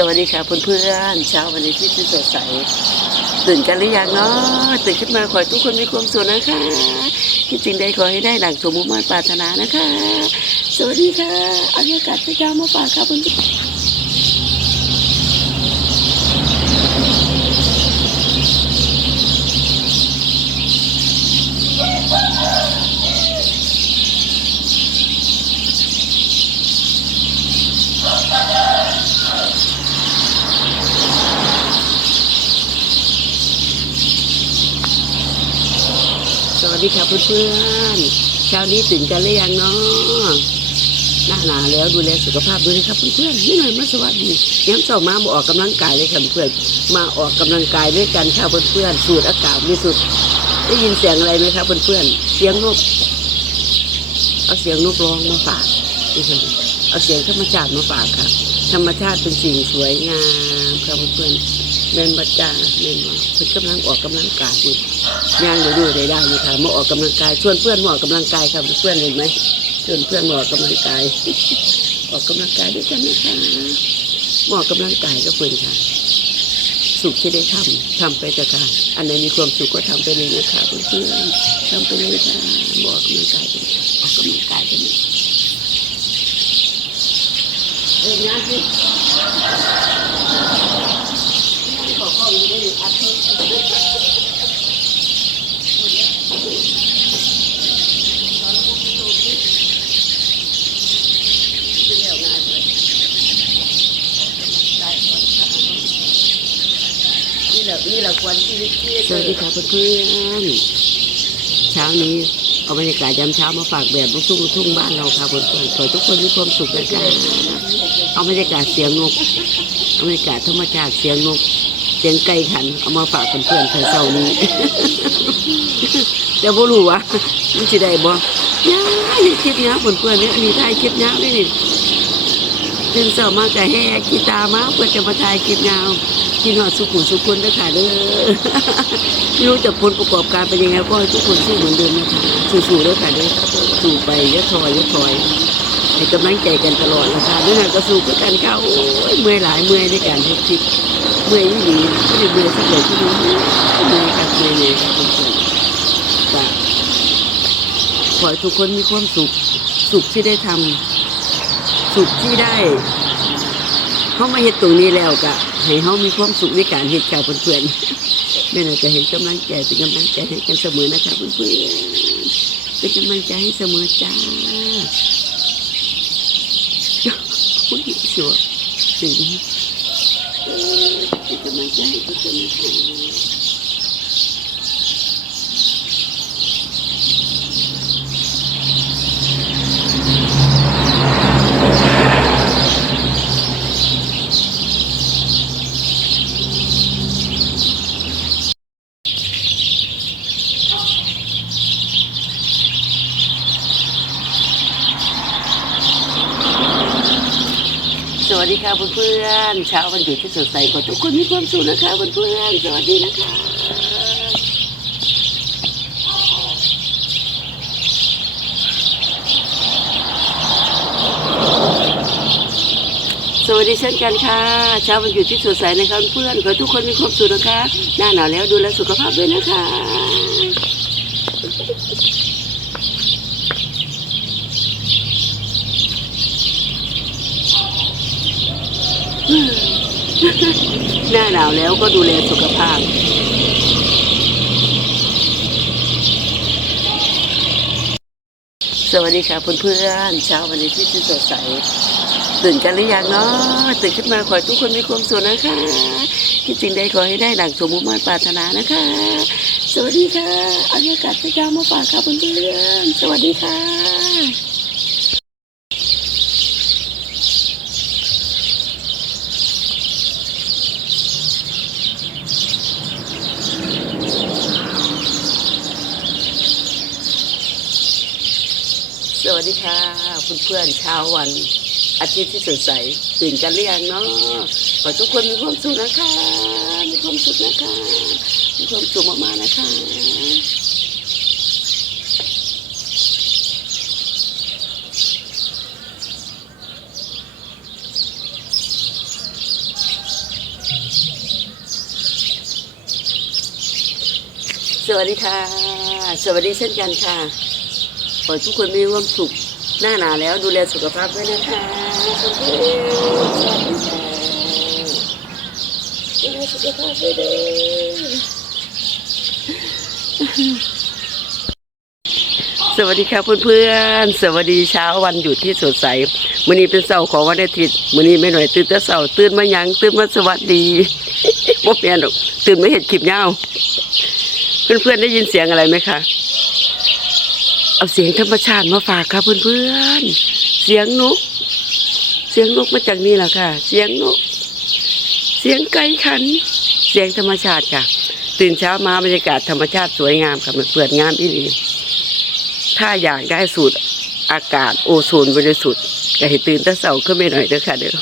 สวัสดีค่ะเพื่อนๆเช้าวันนี้ที่สดใส ตื่นกันหรือยังเนาะตื่นขึ้นมาขอให้ทุกคนมีความสุขนะคะคิดสิ่งใดขอให้ได้ดังสมมุติมาปรารถนานะคะ สวัสดีค่ะอากาศพระเจ้ามาฝากค่ะเพื่อน สวัสดีค่ะเพื่อนๆเช้านี้ตื่นกันหรือยังเนาะหน้าหนาแล้วดูแลสุขภาพด้วยนะครับเพื่อนๆนี่หน่อยมาสวัสดีย้ำเสามามาออกกำลังกายเลยค่ะเพื่อนมาออกกำลังกายด้วยกันค่ะเพื่อนๆสูดอากาศบริสุทธิ์ได้ยินเสียงอะไรไหมครับเพื่อนๆเสียงนกเอาเสียงนกร้องมาฝากเอาเสียงธรรมชาติมาฝากค่ะ ธรรมชาติเป็นสิ่งสวยงามค่ะเพื่อนๆ แมนบัจจาแมนว่าเพื่อนกำลังออกกำลังกายอยู่ย่างอยู่ด้วยได้ได้อยู่ค่ะมาออกกำลังกายชวนเพื่อนมาออกกำลังกายค่ะเพื่อนเห็นไหมชวนเพื่อนมาออกกำลังกาย ออกกำลังกายด้วยกันนะคะมาออกกำลังกายก็เพื่อนค่ะ สุขที่ได้ทำทำไปเถอะค่ะอันไหนมีความสุขก็ทำไปเลยนะคะเพื่อนทำไปเลยค่ะมาออกกำลังกายกันออกกำลังกายกันเอ้ยนะพี่ขอข้อมูลได้เลยอาทิตย์ นี่แหละนี่แหละควันชีวิตที่สวัสดีค่ะเพื่อนๆเช้านี้เอาบรรยากาศยามเช้ามาฝากแบบลูกทุ่งทุ่งบ้านเราค่ะเพื่อนๆขอให้ทุกคนมีความสุขนะคะเอาบรรยากาศเสียงนกเอาบรรยากาศธรรมชาติเสียงนก เสียงไก่ขัน เอามาฝากเพื่อนๆเธอเช้านี้เดี๋ยวบ่รู้ว่ามันสิได้บ่ยายคลิปเนี้ยเพื่อนๆเนี่ยมีถ่ายคลิปเนี้ยด้วยนี่ตื่นเช้ามาก็แห่กีตามาเพื่อจะมาถ่ายคลิปยากินหอดสุขุมสุขุนด้วยค่ะเด้อไม่รู้จะผลประกอบการเป็นยังไงก็ทุกคนสู้เหมือนเดิมนะคะสู้ๆด้วยค่ะเด้อสู้ไปย่าถอยย่าถอย ให้กำลังใจกันตลอดนะคะด้วยงานก็สู้กับกันเขาโอ้ยเมื่อยหลายเมื่อยในการเฮ็ดคลิปเมื่อยไม่ดีไม่ได้เบื่อสักเลยที่ดูเมื่อยกับเมื่อยเลยค่ะทุกคนขอให้ทุกคนมีความสุข สุขที่ได้ทำสุขที่ได้เขามาเฮ็ดตรงนี้แล้วก็ให้เขามีความสุขในการเฮ็ดกับเพื่อนๆแม่น่าจะเห็นกำลังใจเป็นกำลังใจให้กันเสมอนะคะเพื่อนๆเป็นกำลังใจให้เสมอจ้า โอ้ยชัวร์สิ่งนี้เป็นกำลังใจให้ทุก คนนะคะสวัสดีค่ะเพื่อนๆเช้าวันหยุดที่สดใสขอทุกคนมีความสุขนะคะเพื่อนๆสวัสดีนะคะสวัสดีเช่นกันค่ะเช้าวันหยุดที่สดใสนะคะเพื่อนขอทุกคนมีความสุขนะคะ หน้าหนาวแล้วดูแลสุขภาพด้วยนะคะ หน้าหนาวแล้วก็ดูแลสุขภาพ สวัสดีค่ะเพื่อนๆเช้าวันนี้ที่สดใส ตื่นกันหรือยังเนาะตื่นขึ้นมาขอให้ทุกคนมีความสุขนะคะคิดสิ่งใดขอให้ได้ดังสมมุติมาปรารถนานะคะ สวัสดีค่ะอากาศพระเจ้ามาฝากค่ะเพื่อนๆสวัสดีค่ะ สวัสดีค่ะเพื่อนๆเช้าวันอาทิตย์ที่สดใสตื่นกันเรือยงเนาะขอทุกคนมีความสุขนะคะ มีความสุขนะคะ มีความสุขมากๆนะคะ สวัสดีค่ะ สวัสดีเช่นกันค่ะ ขอให้ทุกคนมีความสุขหน้าหนาแล้วดูแลสุขภาพด้วยนะคะสวัสดีค่ะดูแลสุขภาพด้วยเด้อสวัสดีค่ะเพื่อนๆ สวัสดีเช้าวันหยุดที่สดใสมื้อนี้เป็นเสาร์ของวันอาทิตย์มื้อนี้ไม่หน่อยตื่นแต่เสาร์ตื่นมายังตื่นมาสวัสดีบ่เปลี่ยนหรอกตื่นไมาเห็นคลิปยาวเพื่อนๆได้ยินเสียงอะไรไหมคะ เอาเสียงธรรมชาติมาฝากค่ะเพื่อนๆ เสียงนก เสียงนกมาจากนี่แหละค่ะ เสียงนก เสียงไก่ขัน เสียงธรรมชาติค่ะ ตื่นเช้ามาบรรยากาศธรรมชาติสวยงามค่ะมันเปิดงามอีหลีถ้าอยากได้สูตรอากาศโอโซนบริสุทธิ์ก็ให้ตื่นแต่เช้าขึ้นไปหน่อยเด้อค่ะเด้อ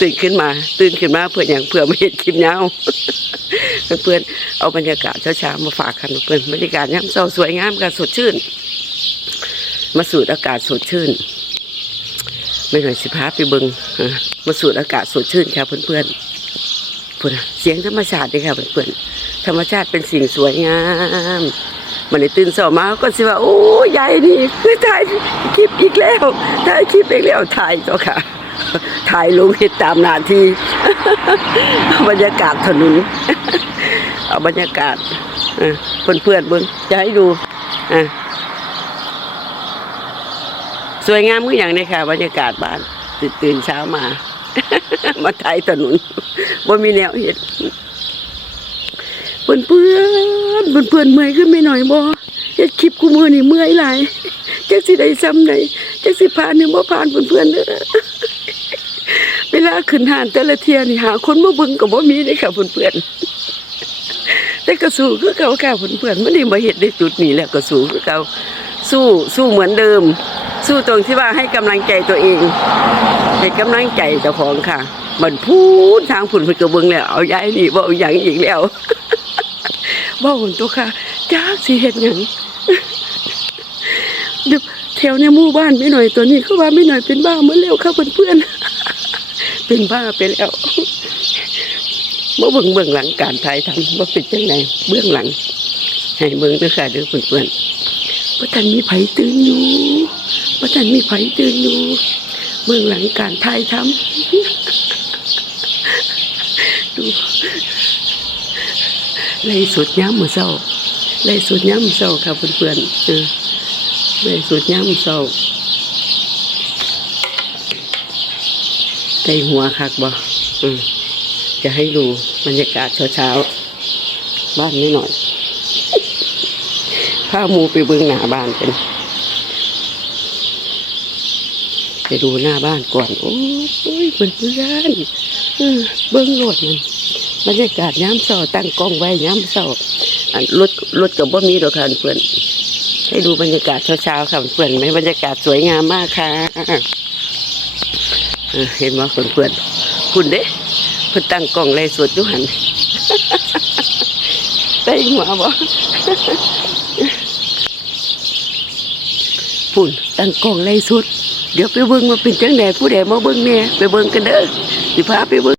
ตื่นขึ้นมา ตื่นขึ้นมาเพื่ออย่างเพื่อไม่เห็นคลิปยาเพื่อนๆเอาบรรยากาศเช้าๆมาฝากกันเพื่อนบรรยากาศยามเช้าสวยงามกันสดชื่น มาสูดอากาศสดชื่นไม่หน่อยสิพาไปเบิงมาสูดอากาศสดชื่นค่ะเพื่อนๆพูดนเสียงธรรมชาติเลยค่ะเพื่อนๆธรรมชาติเป็นสิ่งสวยงามมันได้ตื่นสอมาก็สิว่าโอ้ยายนี่คือถ่ายคลิปอีกแล้วถ่ายคลิปอีกแล้วถ่ายก็ค่ะ ถ่ายลงให้ตามหน้าที่บรรยากาศถนนเอาบรรยากาศเออเพื่อนๆเบิ้งจะให้ดูอะ สวยงามมืออย่างนี้ค่ะบรรยากาศบ้านตื่นเช้ามา มาถ่ายถนนบ่มีแนวเห็นเพื่อนเพื่อนเพื่อนเพื่อนเมื่อยขึ้นไม่หน่อยบ่เฮ็ดคลิปกูมือนี่เมื่อยหลายจักสิได้ซ้ำไหนจักสิผ่านหรือบ่ผ่านเพื่อนเพื่อนเด้อเวลาขึ้นหานแต่ละเทียนี่หา คนมาเบิ่งก็บ่มีเลยค่ะเพื่อนๆแต่ก็สู้คือเก่าค่ะเพื่อนๆมันได้มาเฮ็ดในจุดนี้แล้วก็สู้คือเก่าสู้สู้เหมือนเดิม สู้ตรงที่ว่าให้กำลังใจตัวเอง ให้กำลังใจเจ้าของค่ะ มันพูดทางผุนเพิ่นก็เบิ่งแล้วเอาย้ายนี่บ่เอาหยังอีกแล้วบ่หุ่นตัวค่ะจักสิเฮ็ดหยังเดี๋ยวแถวในหมู่บ้านไม่หน่อยตัวนี้เขาว่าไม่หน่อยเป็นบ้าเมื่อแล้วค่ะเพื่อนๆเป็นบ้าไปแล้วเมื่อเบิ่งเบื้องหลังการถ่ายทำว่าเป็นจังไงเบื้องหลังให้เบิ่งด้วยค่ะเด้อเพื่อนๆพระท่านมีไผตื่นอยู่ พระท่านมีไผตื่นอยู่เบื้องหลังการถ่ายทำดูไล่สุดย้ำมือเศร้าไล่สุดย้ำมือเศร้าค่ะเพื่อนๆเออไล่สุดย้ำมือเศร้าใจหัวคักบ่อืมจะให้ดูบรรยากาศเช้าๆบ้านนี้หน่อยพามูไปเบิ้องหน้าบ้านกัน ไปดูหน้าบ้านก่อน โอ้ยเพื่อนเพื่อนเบิ้งรถมันบรรยากาศย้ำเศร้าตั้งกล้องไว้ย้ำเศร้าอันรถรถกับบ่มีดอกค่ะเพื่อนให้ดูบรรยากาศเช้าๆค่ะเพื่อนไหมบรรยากาศสวยงามมากค่ะเห็นไหมเพื่อนเพื่อนคุณเด้เพื่นตั้งกล้องไล่สวดยู่หันได้หัวบ่ปุ่นตั้งกล้องไล่สุด เดี๋ยวไปเบิ้งมาเป็นจังใดผู้ใดมาเบิ้งเนี่ยไปเบิ้งกันเด้อสิพาไปเบิ้ง